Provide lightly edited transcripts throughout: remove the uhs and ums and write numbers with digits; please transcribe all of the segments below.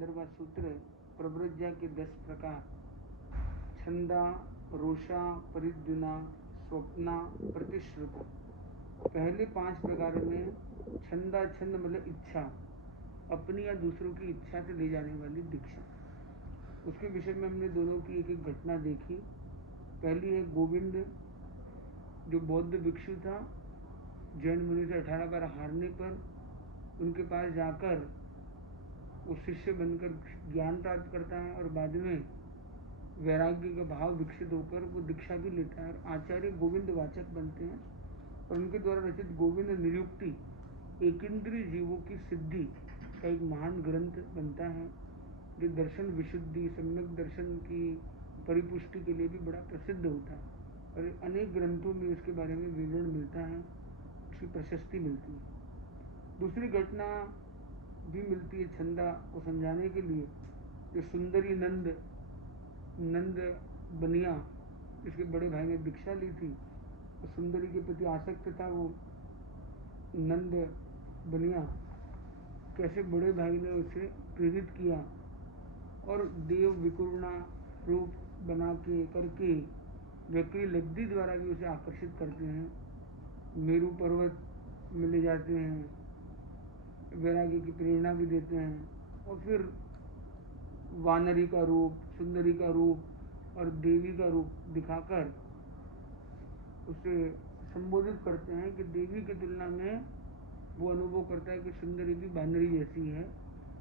15वां सूत्र प्रव्रज्या के 10 प्रकार, छंदा, रोषा, परिद्युना, स्वप्ना, प्रतिश्रुता। पहले 5 प्रकार में छंदा, छंद मतलब इच्छा, अपनी या दूसरों की इच्छा से ले जाने वाली दीक्षा। उसके विषय में हमने दोनों की एक एक घटना देखी। पहली है गोविंद, जो बौद्ध भिक्षु था, जैन मुनि से 18 बार हारने पर उनके पास जाकर वो शिष्य बनकर ज्ञान प्राप्त करता है और बाद में वैराग्य का भाव विकसित होकर वो दीक्षा भी लेता है और आचार्य गोविंद वाचक बनते हैं। और उनके द्वारा रचित गोविंद निरुक्ति एकेंद्रीय जीवों की सिद्धि का एक महान ग्रंथ बनता है, जो दर्शन विशुद्धि, सम्यक दर्शन की परिपुष्टि के लिए भी बड़ा प्रसिद्ध होता है और अनेक ग्रंथों में उसके बारे में विवरण मिलता है, उसकी प्रशस्ति मिलती है। दूसरी घटना भी मिलती है छंदा को समझाने के लिए, जो सुंदरी नंद बनिया, जिसके बड़े भाई ने दीक्षा ली थी और सुंदरी के प्रति आसक्त था वो नंद बनिया, कैसे बड़े भाई ने उसे प्रेरित किया और देव विकुर्णा रूप बना के करके व्यक्ति लब्धि द्वारा भी उसे आकर्षित करते हैं, मेरू पर्वत में ले जाते हैं, वैराग्य की प्रेरणा भी देते हैं और फिर वानरी का रूप, सुंदरी का रूप और देवी का रूप दिखाकर उसे संबोधित करते हैं कि देवी की तुलना में वो अनुभव करता है कि सुंदरी भी वानरी जैसी है,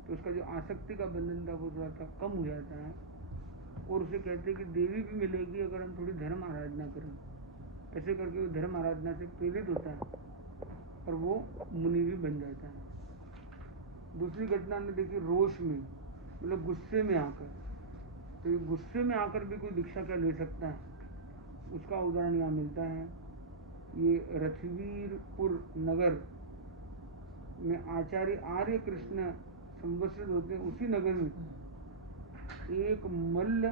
तो उसका जो आसक्ति का बंधन था वो थोड़ा सा कम हो जाता है और उसे कहते हैं कि देवी भी मिलेगी अगर हम थोड़ी धर्म आराधना करें। ऐसे करके वो धर्म आराधना से प्रेरित होता है और वो मुनि भी बन जाता है। दूसरी घटना हमने देखी रोष में, मतलब गुस्से में आकर। तो ये गुस्से में आकर भी कोई दीक्षा क्या ले सकता है, उसका उदाहरण यहाँ मिलता है। ये रथवीरपुर नगर में आचार्य आर्य कृष्ण संवत्सरित होते हैं। उसी नगर में एक मल्ल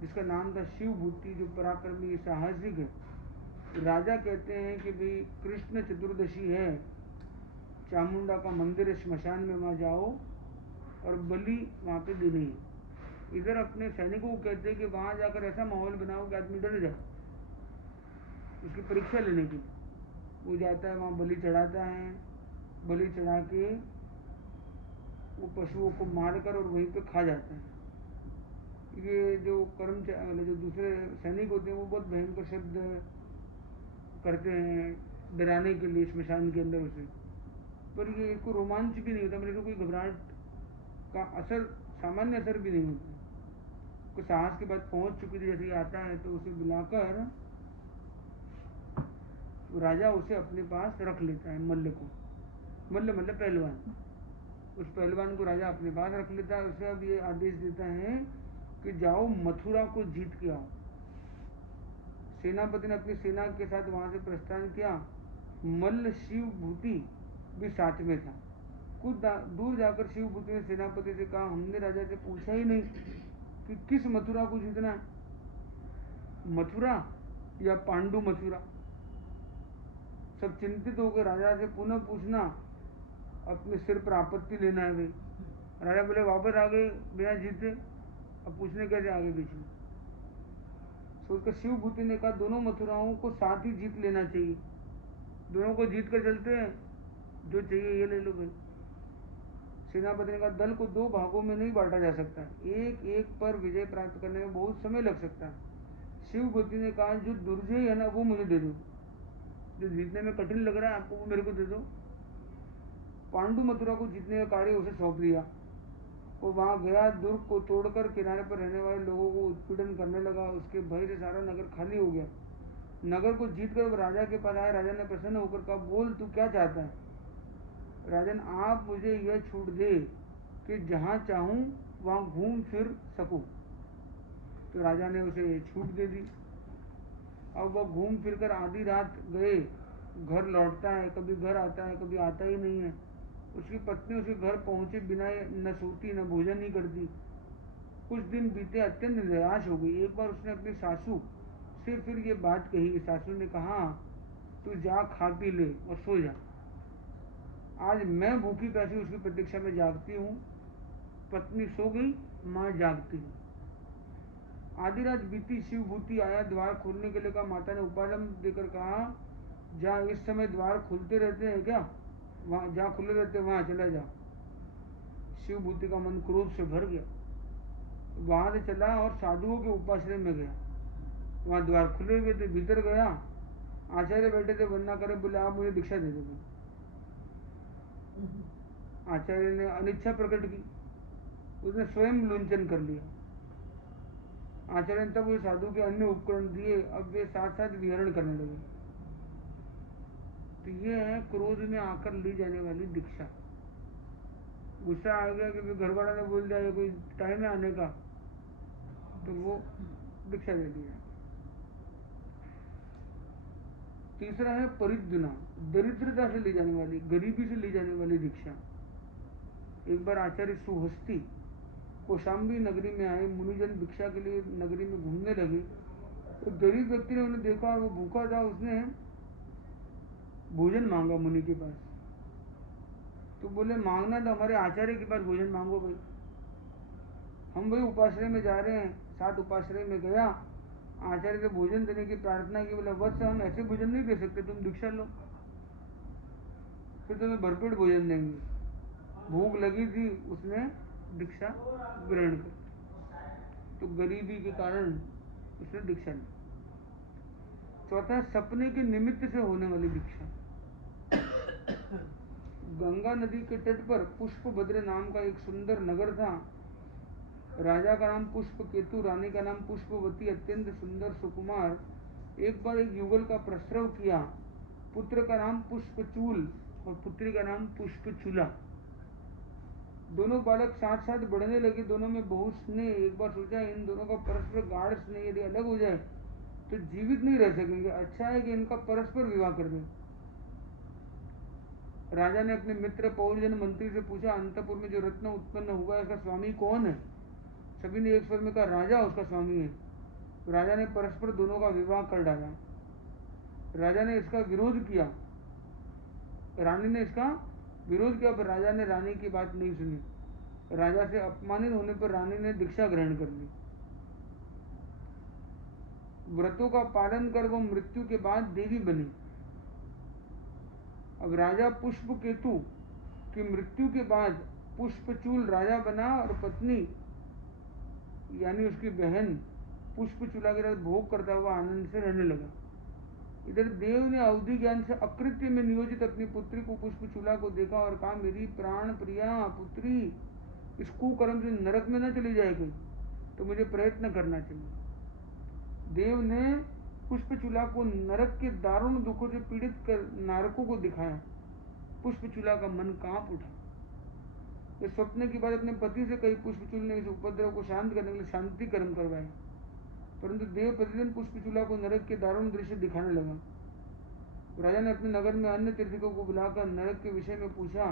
जिसका नाम था शिवभूति, जो पराक्रमी साहसिक है, राजा कहते हैं कि भाई कृष्ण चतुर्दशी है, चामुंडा का मंदिर है, श्मशान में वहाँ जाओ और बलि वहाँ पे देनी है। इधर अपने सैनिकों को कहते हैं कि वहाँ जाकर ऐसा माहौल बनाओ कि आदमी डर जाए, उसकी परीक्षा लेने के लिए। वो जाता है वहाँ, बलि चढ़ाता है, बलि चढ़ा के वो पशुओं को मारकर और वहीं पे खा जाता है। ये जो कर्मचारी, जो दूसरे सैनिक होते हैं, वो बहुत भयंकर शब्द करते हैं डराने के लिए श्मशान के अंदर उसे, पर ये इसको रोमांच भी नहीं होता, मेरे को कोई घबराहट का असर, सामान्य असर भी नहीं होता। कोई साहस के बाद पहुंच चुकी थी, जैसे ही आता है तो उसे बुलाकर राजा उसे अपने पास रख लेता है, मल्ल को, मल्ल मतलब पहलवान। उस पहलवान को राजा अपने पास रख लेता है। उसे अब ये आदेश देता है कि जाओ मथुरा को जीत के आओ। सेनापति ने अपनी सेना के साथ वहां से प्रस्थान किया। मल्ल शिवभूति भी साथ में था। कुछ दूर जाकर शिवभूति ने सेनापति से कहा, हमने राजा से पूछा ही नहीं कि किस मथुरा को जीतना है, मथुरा या पांडु मथुरा। सब चिंतित होकर राजा से पुनः पूछना, अपने सिर पर आपत्ति लेना है भाई। राजा बोले वापस आ गए बिना जीते, अब पूछने कैसे आगे बीच में। सोचकर शिवभूति ने कहा, दोनों मथुराओं को साथ ही जीत लेना चाहिए, दोनों को जीत कर चलते हैं, जो चाहिए ये ले लो भाई। सेनापति ने कहा, दल को 2 भागों में नहीं बांटा जा सकता, एक एक पर विजय प्राप्त करने में बहुत समय लग सकता है। शिवभूति ने कहा, जो दुर्जय है ना वो मुझे दे दो, जो जीतने में कठिन लग रहा है आपको वो मेरे को दे दो। पांडु मथुरा को जीतने का कार्य उसे सौंप दिया। वो वहां गया, दुर्ग को तोड़कर किनारे पर रहने वाले लोगों को उत्पीड़न करने लगा। उसके भय से सारा नगर खाली हो गया। नगर को जीतकर राजा के पास आया। राजा ने प्रसन्न होकर कहा, बोल तू क्या चाहता है। राजन, आप मुझे यह छूट दे कि जहां चाहूं वहां घूम फिर सकूं। तो राजा ने उसे छूट दे दी। अब वह घूम फिर कर आधी रात गए, घर लौटता है, कभी घर आता है, कभी आता ही नहीं है। उसकी पत्नी उसके घर पहुंचे बिना न सोती न भोजन ही करती। कुछ दिन बीते, अत्यंत निराश हो गई। एक बार उसने अपनी सासू से फिर ये बात कही। सासू ने कहा, तू जा खा पी ले और सो जा, आज मैं भूखी प्यासी उसकी प्रतीक्षा में जागती हूँ। पत्नी सो गई, माँ जागती है। आधी रात बीती, शिव भूति आया, द्वार खोलने के लिए कहा। माता ने उपायम देकर कहा, जा, इस समय द्वार खुलते रहते हैं क्या? वहाँ जहाँ खुले रहते वहाँ चला जा। शिव भूति का मन क्रोध से भर गया, वहां से चला और साधुओं के उपाश्रय में गया। वहाँ द्वार खुले हुए थे, भीतर गया। आचार्य बैठे थे, वंदना करे, बोले आप मुझे दीक्षा दे दो। आचार्य ने अनिच्छा प्रकट की, उसने स्वयं लुंचन कर लिया। आचार्य ने तब उस साधु के अन्य उपकरण दिए, अब वे साथ साथ विहरण करने लगे। तो ये है क्रोध में आकर ली जाने वाली दीक्षा। गुस्सा आ गया कि घर वाला ने बोल दिया कोई टाइम है आने का, तो वो दीक्षा दे दिया। तीसरा है परिद्युना, दरिद्रता से ली जाने वाली, गरीबी से ली जाने वाली दीक्षा। एक बार आचार्य सुहस्ती कौशाम्बी नगरी में आए। मुनिजन भिक्षा के लिए नगरी में घूमने लगे, तो गरीब व्यक्ति ने उन्हें देखा और वो भूखा था। उसने भोजन मांगा मुनि के पास। तो बोले मांगना तो हमारे आचार्य के पास भोजन मांगो भाई, हम वही उपाश्रय में जा रहे हैं। साथ उपाश्रय में गया, आचार्य से भोजन देने की प्रार्थना की। बोला वत्स हम ऐसे भोजन नहीं दे सकते, तुम दीक्षा लो, फिर तुम्हें भरपेट भोजन देंगे। भूख लगी थी, उसने दीक्षा ग्रहण कर, तो गरीबी के कारण उसने दीक्षा ली। चौथा, सपने के निमित्त से होने वाली दीक्षा। गंगा नदी के तट पर पुष्पभद्र नाम का एक सुंदर नगर था। राजा का नाम पुष्प केतु, रानी का नाम पुष्पवती, अत्यंत सुंदर सुकुमार। एक बार एक युगल का प्रसव किया। पुत्र का नाम पुष्पचूल और पुत्री का नाम पुष्पचूला। दोनों बालक साथ साथ बढ़ने लगे, दोनों में बहुत स्नेह। एक बार सोचा इन दोनों का परस्पर गाढ़ स्नेह यदि अलग हो जाए तो जीवित नहीं रह सकेंगे, अच्छा है कि इनका परस्पर विवाह कर दें। राजा ने अपने मित्र पौरजन मंत्री से पूछा, अंतपुर में जो रत्न उत्पन्न हुआ है इसका स्वामी कौन है? सभी ने एक स्वर में कहा, राजा उसका स्वामी है। राजा ने परस्पर दोनों का विवाह कर डाला। राजा ने इसका विरोध किया, रानी ने इसका विरोध किया, पर राजा ने रानी की बात नहीं सुनी। राजा से अपमानित होने पर रानी ने दीक्षा ग्रहण कर ली। व्रतों का पालन कर वो मृत्यु के बाद देवी बनी। अब राजा पुष्प केतु की मृत्यु के बाद पुष्पचूल राजा बना और पत्नी यानी उसकी बहन पुष्पचूला के साथ भोग करता हुआ आनंद से रहने लगा। इधर देव ने अवधि ज्ञान से अकृत्य में नियोजित अपनी पुत्री को पुष्पचूला को देखा और कहा, मेरी प्राण प्रिया पुत्री इस कुकर्म से नरक में न चली जाएगी तो मुझे प्रयत्न करना चाहिए। देव ने पुष्पचूला को नरक के दारुण दुखों से पीड़ित कर नारकों को दिखाया। पुष्पचूला का मन कांप उठा। इस स्वप्न की बात अपने पति से कही। पुष्पचूल ने इस उपद्रव को शांत करने के लिए शांति कर्म करवाए, परंतु देव प्रतिदिन पुष्पचूला को नरक के दारुण दृश्य दिखाने लगा। राजा ने अपने नगर में अन्य तीर्थकों को बुलाकर नरक के विषय में पूछा।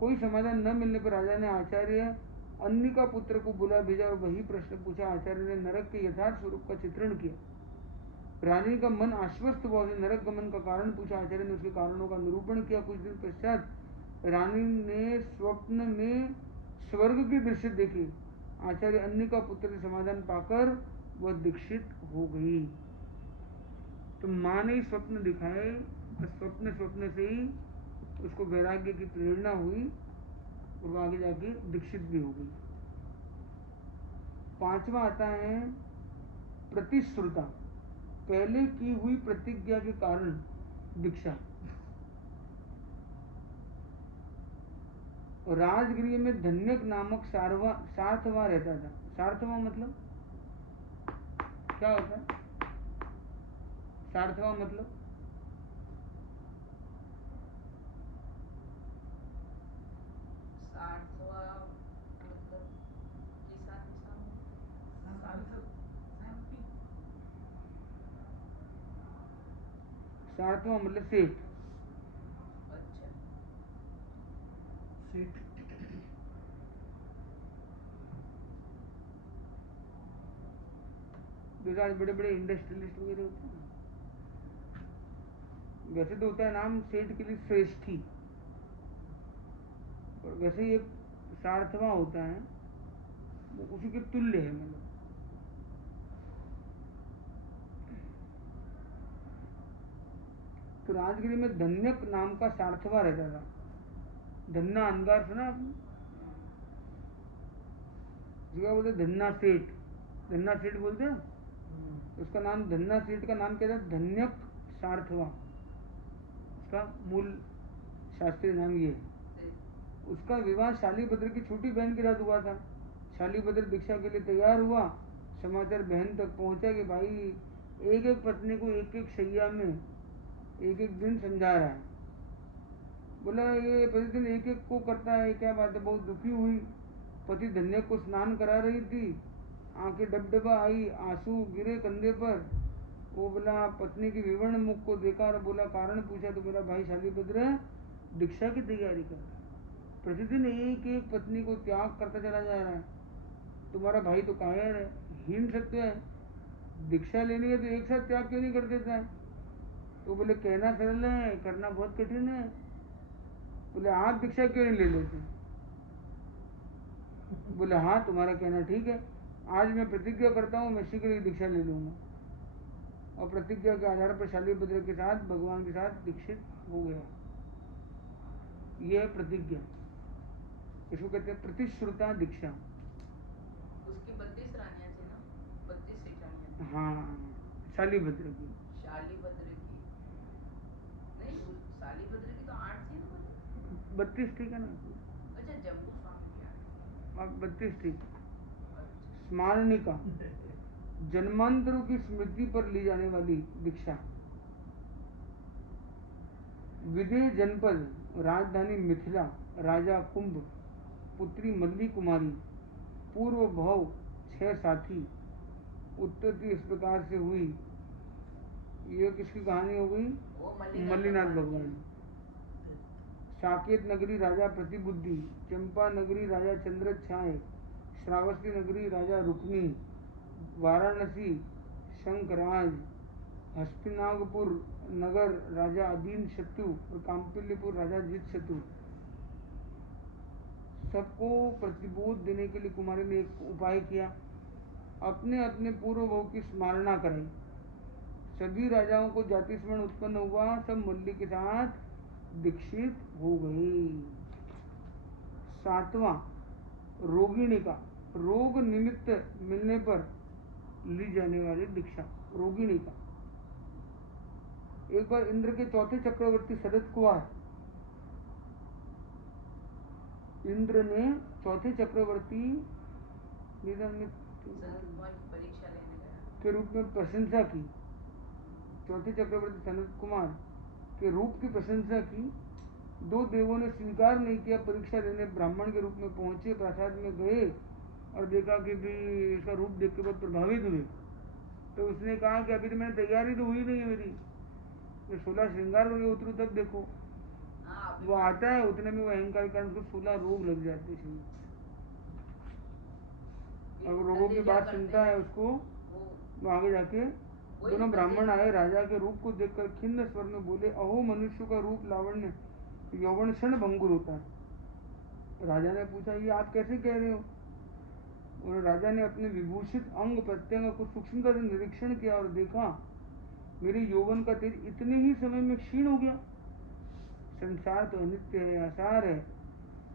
कोई समाधान न मिलने पर राजा ने आचार्य अन्निका पुत्र को बुला भेजा और वही प्रश्न पूछा। आचार्य ने नरक के यथार्थ स्वरूप का चित्रण किया। रानी का मन आश्वस्त हुआ, उसने नरक गमन का कारण पूछा। आचार्य ने उसके कारणों का निरूपण किया। कुछ दिन पश्चात रानी ने स्वप्न में स्वर्ग की दृश्य देखी। आचार्य अन्निका पुत्र से समाधान पाकर वह दीक्षित हो गई। तो माँ ने स्वप्न दिखाए और स्वप्न से ही उसको वैराग्य की प्रेरणा हुई और वो आगे जाके दीक्षित भी हो गई। पांचवा आता है प्रतिश्रुता, पहले की हुई प्रतिज्ञा के कारण दीक्षा। और राजगृह में धन्यक नामक सार्थवा रहता था। सार्थवा मतलब क्या होता है? सार्थवा मतलब सार्थवा मतलब सेठ। अच्छा, सेठ जैसे आज बड़े बड़े इंडस्ट्रियलिस्ट वगैरह होते हैं ना, वैसे तो होता है नाम सेठ के लिए श्रेष्ठी, और वैसे ही एक सार्थवा होता है वो उसी के तुल्य है, मतलब तो राजगिरी में धन्यक नाम का सार्थवा रहता था। धन्ना अंगार सुना आपने? जिसका बोलते धन्ना सेठ, धन्ना सेठ बोलते हैं, उसका नाम धन्ना सेठ का नाम क्या था? धन्यक सार्थवा, उसका मूल शास्त्रीय नाम ये है। उसका विवाह शालीभद्र की छोटी बहन के साथ हुआ था। शालीभद्र दीक्षा के लिए तैयार हुआ, समाचार बहन तक पहुंचा कि भाई एक एक पत्नी को एक एक शैया में एक एक दिन समझा रहा है। बोला ये प्रतिदिन एक एक को करता है, क्या बात है? बहुत दुखी हुई। पति धन्य को स्नान करा रही थी, आंखें डबडबा आई, आंसू गिरे कंधे पर। वो बोला पत्नी की विवर्ण मुख को देखा और बोला कारण पूछा तो मेरा भाई शालीभद्र दीक्षा की तैयारी कर रहा है, प्रतिदिन एक एक पत्नी को त्याग करता चला जा रहा है। तुम्हारा भाई तो कायर है, हीन सत्य है, दीक्षा लेनी है तो एक साथ त्याग क्यों नहीं कर देता है? तो बोले कहना सरल है, करना बहुत कठिन है। बोले आप दीक्षा क्यों नहीं ले लेते? बोले हाँ तुम्हारा कहना ठीक है, आज मैं प्रतिज्ञा करता हूँ मैं शीघ्र ही दीक्षा ले लूंगा। और प्रतिज्ञा के आधार पर शालीभद्र के साथ भगवान के साथ दीक्षित हो गया। यह है प्रतिज्ञा, इसको कहते हैं प्रतिश्रुता दीक्षा। उसकी 32 रानियां थी ना, 32 रानियां थी। हाँ, शालीभद्र की। शालीभद्र की नहीं, शालीभद्र की तो 8 थी ना पहले। 32 ठीक है ना? अच्छा, जम्बू स्वामी की 8। अब 32 ठीक। अच्छा। स्मारणिका, जन्मांतरों की स्मृति पर ली जाने वाली दीक्षा। विदेह जनपद, राजधानी मिथिला, राजा कुंभ, पुत्री मल्ली कुमारी, पूर्व भव 6 साथी, उत्पत्ति इस प्रकार से हुई। ये किसकी कहानी हो गई? वो मल्लीनाथ भगवान। साकेत नगरी राजा प्रतिबुद्धि, चंपा नगरी राजा चंद्रछाय, श्रावस्ती नगरी राजा रुक्मी, वाराणसी शंकराज, हस्तिनागपुर नगर राजा अदीन शत्रु और कांपिल्यपुर राजा जीत शत्रु। सबको प्रतिबोध देने के लिए कुमारी ने एक उपाय किया, अपने अपने पूर्व भव की स्मरणा कराई। सभी राजाओं को जाति स्मरण उत्पन्न हुआ, सब मल्ली के साथ दीक्षित हो गए। 7वां रोगिणी का, रोग निमित्त मिलने पर ली जाने वाली दीक्षा, रोगिणी का। एक बार इंद्र के चौथे चक्रवर्ती शरद कुमार, इंद्र ने चौथे चक्रवर्ती परीक्षा लेने गया के रूप में प्रशंसा की। चौथे चक्रवर्ती सनत कुमार के रूप की प्रशंसा की। 2 देवों ने स्वीकार नहीं किया, परीक्षा लेने ब्राह्मण के रूप में पहुंचे, प्रासाद में गए और देखा कि भी इसका रूप देख के बहुत प्रभावित हुए। तो उसने कहा कि अभी तो मैंने तैयारी तो हुई नहीं है मेरी, मैं 16 श्रृंगार करके उतरू तब देखो। वो आता है उतने में वो अहंकार के कारण उसको 16 रोग लग जाते हैं। अगर रोगों की बात सुनता है उसको, वो आगे जाके दोनों ब्राह्मण आए, राजा के रूप को देखकर खिन्न स्वर में बोले, अहो मनुष्य का रूप लावण्य यौवन क्षण भंगुर होता है। राजा ने पूछा ये आप कैसे कह रहे हो? और राजा ने अपने विभूषित अंग प्रत्यंग को सूक्ष्मता से निरीक्षण किया और देखा मेरे यौवन का तेज इतने ही समय में क्षीण हो गया। संसार तो अनित्य है, आसार है,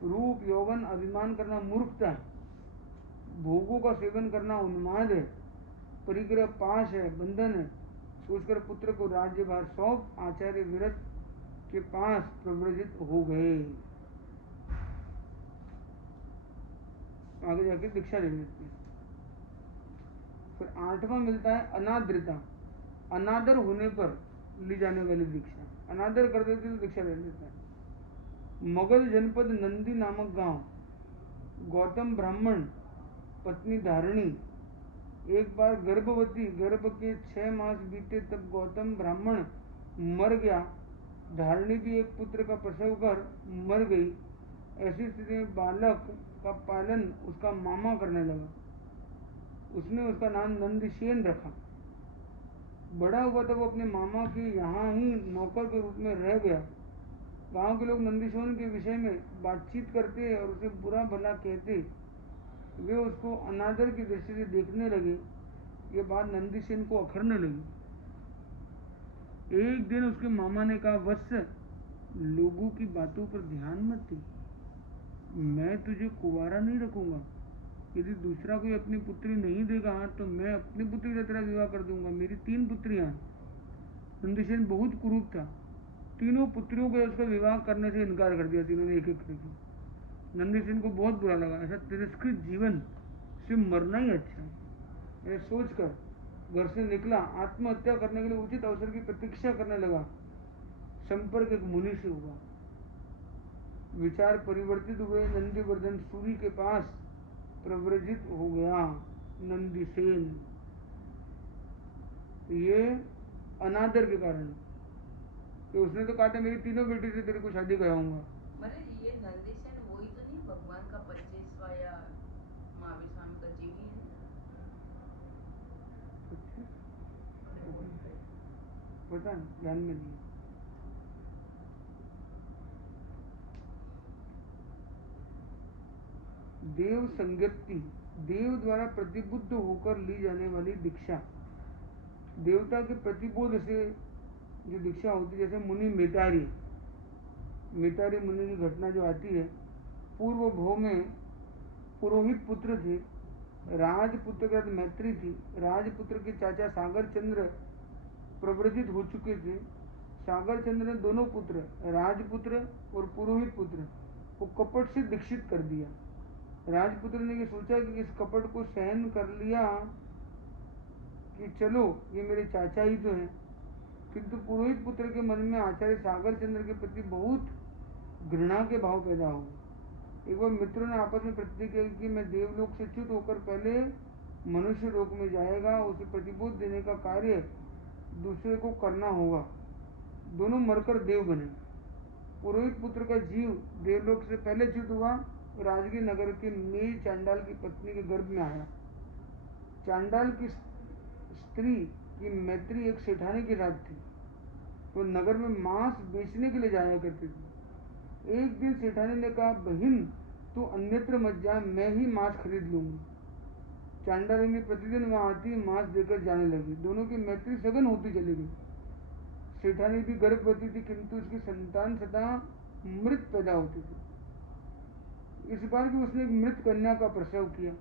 रूप यौवन अभिमान करना मूर्खता है, भोगों का सेवन करना उन्माद है, परिग्रह पाश है, बंधन है। सोचकर पुत्र को राज्यभार सौंप आचार्य विरत के पास प्रव्रजित हो गए। आगे जाके दीक्षा ले लेते हैं। फिर 8वां मिलता है अनाद्रता, अनादर होने पर ली जाने वाली दीक्षा। अनादर कर देते तो दीक्षा ले लेता है। मगध जनपद नंदी नामक गांव, गौतम ब्राह्मण, पत्नी धारणी एक बार गर्भवती, गर्भ के 6 मास बीते तब गौतम ब्राह्मण मर गया। धारणी भी एक पुत्र का प्रसव कर मर गई। ऐसी स्थिति में बालक का पालन उसका मामा करने लगा। उसने उसका नाम नंदसेन रखा। बड़ा हुआ तब वो अपने मामा के यहाँ ही नौकर के रूप में रह गया। गांव के लोग नंदीसोन के विषय में बातचीत करते और उसे बुरा भला कहते। वे उसको अनादर की दृष्टि से देखने लगे। ये बात नंदीसेन को अखरने लगी। एक दिन उसके मामा ने कहा, वत्स, लोगों की बातों पर ध्यान मत दे। मैं तुझे कुंवारा नहीं रखूंगा। यदि दूसरा कोई अपनी पुत्री नहीं देगा तो मैं अपनी पुत्री का तेरा विवाह कर दूंगा। मेरी 3 पुत्रियां। नंदीसेन बहुत कुरूप था। तीनों पुत्रियों को उसका विवाह करने से इनकार कर दिया। तीनों ने एक एक करके। नंदीसेन को बहुत बुरा लगा। ऐसा तिरस्कृत जीवन से मरना ही अच्छा है। यह सोचकर घर से निकला। आत्महत्या करने के लिए उचित अवसर की प्रतीक्षा करने लगा। संपर्क एक मुनि से हुआ। विचार परिवर्तित हुए। नंदीवर्धन सूरी के पास प्रव्रजित हो गया। नंदीसेन ये अनादर के कारण, तो उसने तो कहा था मेरी तीनों बेटी से तेरे को शादी कराऊंगा। मरे ये नंदीसेन वही तो नहीं भगवान का 25वां या महावीर स्वामी का जीवी है ना? पता नहीं, ध्यान में नहीं। देव संज्ञप्ति, देव द्वारा प्रतिबुद्ध होकर ली जाने वाली दीक्षा। देवता के प्रतिबोध से जो दीक्षा होती है, जैसे मुनि मेतारी मुनि की घटना जो आती है, पूर्व भव में पुरोहित पुत्र थे। राजपुत्र का मैत्री थी। राजपुत्र के चाचा सागर चंद्र प्रव्रजित हो चुके थे। सागर चंद्र ने दोनों पुत्र, राजपुत्र और पुरोहित पुत्र को कपट से दीक्षित कर दिया। राजपुत्र ने ये सोचा कि इस कपट को सहन कर लिया कि चलो ये मेरे चाचा ही तो हैं, किंतु पुरोहित पुत्र के मन में आचार्य सागर चंद्र के प्रति बहुत घृणा के भाव पैदा हो गए। एक बार मित्रों ने आपस में प्रतिज्ञा की कि मैं देवलोक से च्युत होकर पहले मनुष्य लोक में जाएगा, उसे प्रतिबोध देने का कार्य दूसरे को करना होगा। दोनों मरकर देव बने। पुरोहित पुत्र का जीव देवलोक से पहले च्युत हुआ। राजगीर नगर के मेज चांडाल की पत्नी के गर्भ में आया। चांडाल की स्त्री की मैत्री एक सेठानी के साथ थी। वो नगर में मांस बेचने के लिए जाया करती थी। एक दिन सेठानी ने कहा, बहन तू अन्यत्र मत जा, मैं ही मांस खरीद लूंगी। चांडालिनी प्रतिदिन वहां आती, मांस देकर जाने लगी। दोनों की मैत्री सघन होती चली गई। सेठानी भी गर्भवती थी, किंतु उसकी संतान सदा मृत पैदा होती थी। इस बार भी उसने एक मृत कन्या का प्रसव किया।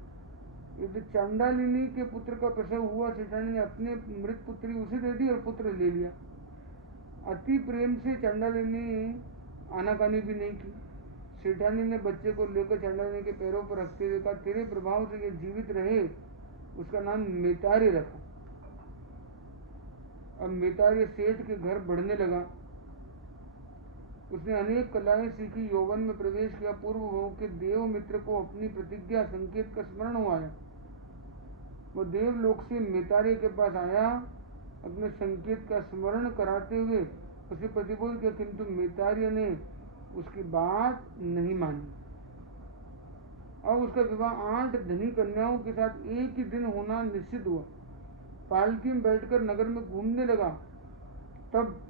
यदि चांडालिनी के पुत्र का प्रसव हुआ, सेठानी ने अपने मृत पुत्री उसे दे दी और पुत्र ले लिया। अति प्रेम से चांडालिनी आनाकानी भी नहीं की। सेठानी ने बच्चे को लेकर चांडालिनी के पैरों पर रखते हुए कहा, तेरे प्रभाव से ये जीवित रहे, उसका नाम मेतारी रखा। अब मेतारी सेठ के घर बढ़ने लगा। उसने अनेक कलाएं सीखी। यौवन में प्रवेश किया। पूर्व भव के देव मित्र को अपनी प्रतिज्ञा संकेत का स्मरण हुआ। वो देवलोक से मेतारे के पास आया, अपने संकेत का स्मरण कराते हुए उसे प्रतिबोध किया, किंतु मेतार्य ने उसकी बात नहीं मानी। अब उसका विवाह 8 धनी कन्याओं के साथ एक ही दिन होना निश्चित हुआ। पालकी में बैठकर नगर में घूमने लगा। तब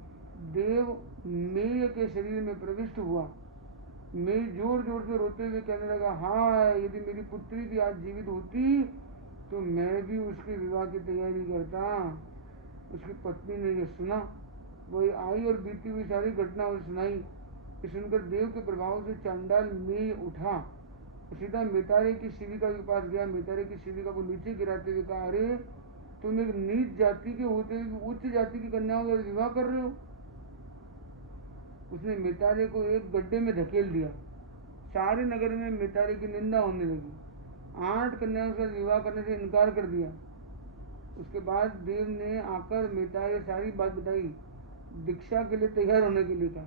देव मेय के शरीर में प्रविष्ट हुआ। मेय जोर जोर से रोते हुए कहने लगा, हाय, यदि मेरी पुत्री भी आज जीवित होती तो मैं भी उसके विवाह की तैयारी करता। उसकी पत्नी ने यह सुना। वही आई और बीती हुई सारी घटना उसे सुनाई। ये सुनकर देव के प्रभाव से चांडाल मेय उठा, सीधा मेतारे की शिविका के पास गया। मेतारे की शिविका को नीचे गिराते हुए कहा, अरे तुम एक नीच जाति के होते हुए उच्च जाति की कन्याओं का विवाह कर रहे हो। उसने मेतारे को एक गड्ढे में धकेल दिया। सारे नगर में मेतारे की निंदा होने लगी। 8 कन्याओं से विवाह करने से इनकार कर दिया। उसके बाद देव ने आकर मेतारे सारी बात बताई। दीक्षा के लिए तैयार होने के लिए कहा।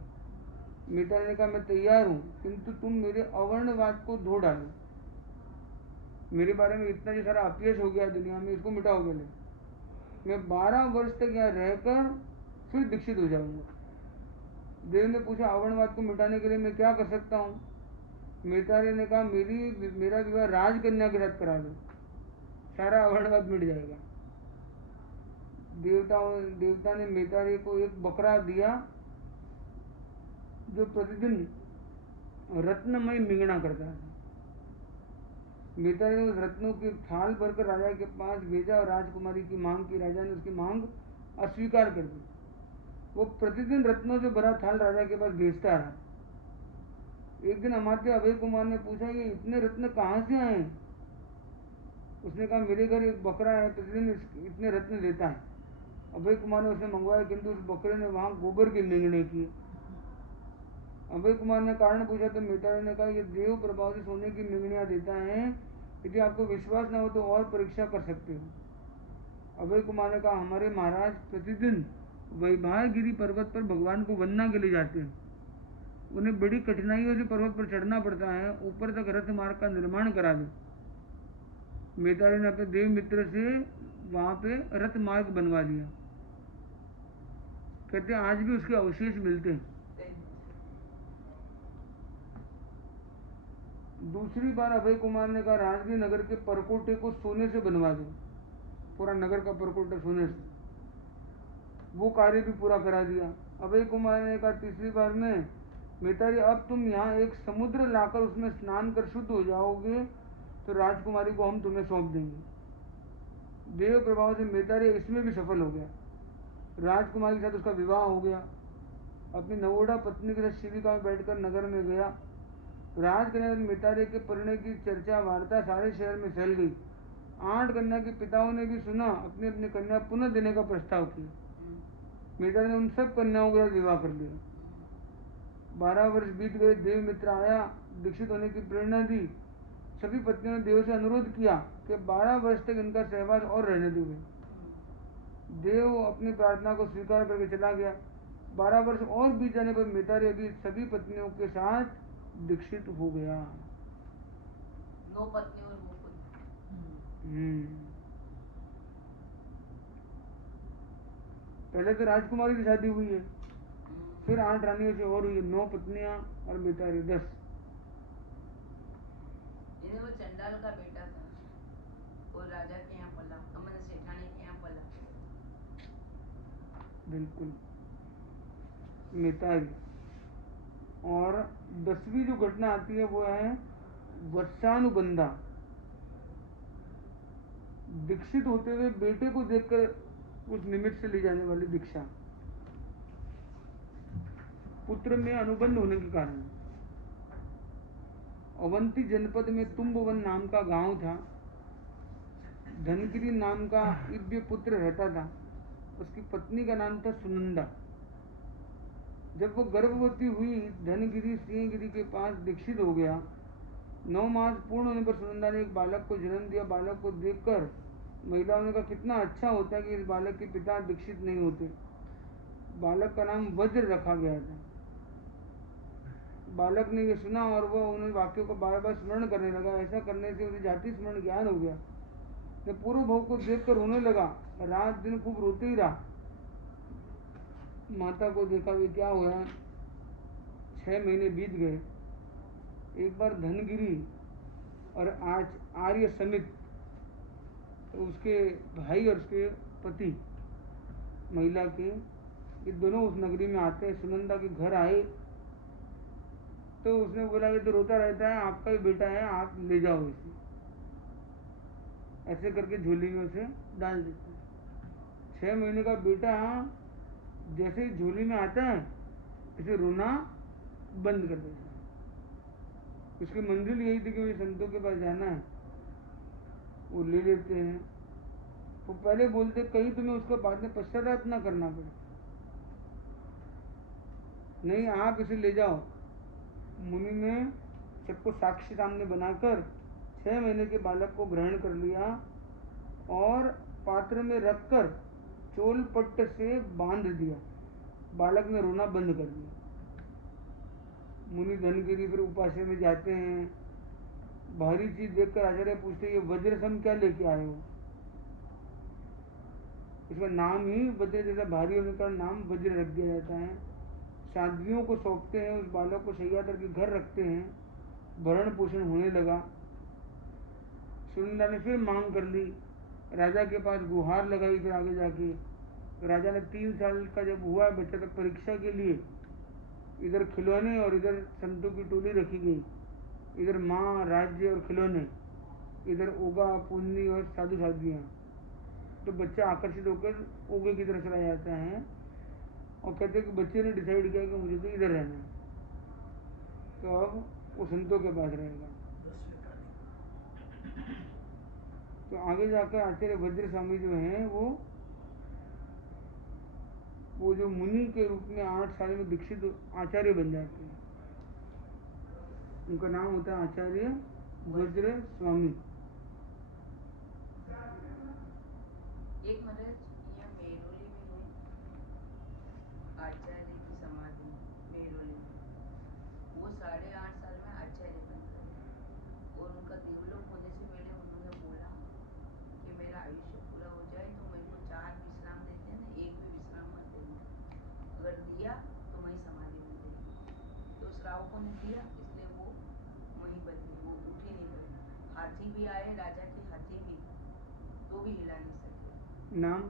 मेतारे ने कहा, मैं तैयार हूँ, किंतु तुम मेरे अवर्णवाद को धो डालो। मेरे बारे में इतना जो सारा अपयश हो गया दुनिया में, इसको मिटाओ पहले। मैं 12 वर्ष तक यहाँ रहकर फिर दीक्षित हो जाऊंगा। देव ने पूछा, अवर्णवाद को मिटाने के लिए मैं क्या कर सकता हूँ? मेतारे ने कहा, मेरा विवाह राजकन्या के साथ करा दो, सारा अवर्णवाद मिट जाएगा। देवता ने मेतारे को एक बकरा दिया। जो प्रतिदिन रत्नमय मिंगना करता था। मिताली ने उस रत्नों की थाल भरकर राजा के पास भेजा और राजकुमारी की मांग की। राजा ने उसकी मांग अस्वीकार कर दी। वो प्रतिदिन रत्नों से भरा थाल राजा के पास भेजता रहा। एक दिन अमात्य अभय कुमार ने पूछा, ये इतने रत्न कहाँ से आए? उसने कहा, मेरे घर एक बकरा है, प्रतिदिन इतने रत्न लेता है। अभय कुमार ने उसे मंगवाया, किंतु उस बकरे ने वहां गोबर के मिंगने किए। अभय कुमार ने कारण पूछा तो मिताली ने कहा, ये देव प्रभाव से सोने की मिंगनियां देता है, यदि आपको विश्वास न हो तो और परीक्षा कर सकते हो। अभय कुमार ने कहा, हमारे महाराज प्रतिदिन वैभागिरी पर्वत पर भगवान को वंदना के लिए जाते हैं। उन्हें बड़ी कठिनाइयों से पर्वत पर चढ़ना पड़ता है, ऊपर तक रथ मार्ग का निर्माण करा दे। मिताली ने अपने देव मित्र से वहां पे रथ मार्ग बनवा दिया। कहते हैं आज भी उसके अवशेष मिलते हैं। दूसरी बार अभय कुमार ने कहा, राजगीर नगर के परकोटे को सोने से बनवा दो। पूरा नगर का परकोटा सोने से। वो कार्य भी पूरा करा दिया। अभय कुमार ने कहा तीसरी बार में, मिताली अब तुम यहाँ एक समुद्र लाकर उसमें स्नान कर शुद्ध हो जाओगे तो राजकुमारी को हम तुम्हें सौंप देंगे। देव प्रभाव से मिताली इसमें भी सफल हो गया। राजकुमारी के साथ उसका विवाह हो गया। अपनी नवोढ़ा पत्नी के साथ शिविका में बैठकर नगर में गया। राजकन्या मिताली के परिणय की चर्चा वार्ता सारे शहर में फैल गई। 8 कन्या के पिताओं ने भी सुना, अपनी अपनी कन्या पुनः देने का प्रस्ताव किया। मिताली ने उन सब कन्याओं के साथ विवाह कर लिया। 12 वर्ष बीत गए। देव मित्र आया, दीक्षित होने की प्रेरणा दी। सभी पत्नियों ने देव से अनुरोध किया कि 12 वर्ष तक इनका सहवास और रहने देंगे। देव अपनी प्रार्थना को स्वीकार करके चला गया। 12 वर्ष और बीत जाने पर मिताली अभी सभी पत्नियों के साथ दीक्षित हो गया। 9 पत्नी और वो खुद। पहले तो राजकुमारी की शादी हुई है, फिर 8 रानियों से और हुई है, 9 पत्नियां और मिताली 10। वो चंडाल का बेटा था, वो राजा के यहाँ पला, अमन सेठानी के यहाँ पला। बिल्कुल मिताली। और 10वीं जो घटना आती है वो है वत्सानुबंधा। दीक्षित होते हुए बेटे को देखकर उस निमित्त से ली जाने वाली दीक्षा। पुत्र में अनुबंध होने के कारण अवंती जनपद में तुम्बवन नाम का गांव था। धनगिरी नाम का दिव्य पुत्र रहता था। उसकी पत्नी का नाम था सुनंदा। जब वो गर्भवती हुई, धनगिरी सिंहगिरी के पास दीक्षित हो गया। 9 मास पूर्ण होने पर सुनंदा ने एक बालक को जन्म दिया। बालक को देखकर महिलाओं ने कहा, कितना अच्छा होता है कि इस बालक के पिता दीक्षित नहीं होते। बालक का नाम वज्र रखा गया था। बालक ने यह सुना और वह उन वाक्यों को बार बार स्मरण करने लगा। ऐसा करने से उसे जाति स्मरण ज्ञान हो गया। जब पूर्व भाव को देखकर रोने लगा, रात दिन खूब रोते ही रहा। माता को देखा भी क्या हुआ। 6 महीने बीत गए। एक बार धनगिरी और आज आर्य समित, तो उसके भाई और उसके पति महिला के, ये दोनों उस नगरी में आते हैं। सुनंदा के घर आए तो उसने बोला, ये तो रोता रहता है, आपका ही बेटा है, आप ले जाओ इसे। ऐसे करके झोली में उसे डाल देते हैं। 6 महीने का बेटा जैसे ही झोली में आता है, इसे रोना बंद कर देता है। उसकी मंजिल यही थी कि मुझे संतों के पास जाना है। वो ले लेते हैं। वो पहले बोलते, कहीं तुम्हें उसका बाद में पश्चाताप ना करना पड़े, नहीं आप इसे ले जाओ। मुनि ने सबको साक्षी सामने बनाकर 6 महीने के बालक को ग्रहण कर लिया और पात्र में रखकर चोल पट्ट से बांध दिया। बालक ने रोना बंद कर दिया। मुनि धनगिरी फिर उपास्य में जाते हैं। भारी चीज देखकर आचार्य पूछते, ये वज्रसम क्या लेके आए हो? इसका नाम ही वज्र जैसा भारी होने का नाम वज्र रख दिया जाता है। साध्वियों को सौंपते हैं। उस बालक को शैया करके घर रखते हैं। भरण पोषण होने लगा। सुनंदा ने फिर मांग कर ली, राजा के पास गुहार लगाई। फिर आगे जाके राजा ने 3 साल का जब हुआ बच्चा, तब परीक्षा के लिए इधर खिलौने और इधर संतों की टोली रखी गई, इधर माँ, राज्य और खिलौने, इधर ओगा, पुन्नी और साधु साधियाँ। तो बच्चा आकर्षित होकर ओगे की तरफ चला जाता है और कहते हैं कि बच्चे ने डिसाइड किया कि मुझे तो इधर रहना है, तो अब वो संतों के पास रहेगा। तो आगे जाकर आचार्य भद्र स्वामी जो हैं वो जो मुनि के रूप में 8 साल में दीक्षित आचार्य बन जाते हैं। उनका नाम होता है आचार्य वज्र स्वामी। एक महाराज यहाँ मेहरोली में है आचार्य की समाधि, मेहरोली में। वो 8.5 साल में आचार्य बन गए और उनका देवलोक होने से पहले उन्होंने बोला कि मेरा आयुष्य पूरा हो जाए तो मेरे को 4 विश्राम देते हैं ना, एक भी विश्राम मत देना, अगर दिया तो वही समाधि बन जाएगी। तो श्रावकों ने दिया, इसलिए वो वहीं पर थे, वो उठ ही नहीं पाए। हाथी भी आए, राजा के हाथी भी, तो भी हिला नहीं सके। नाम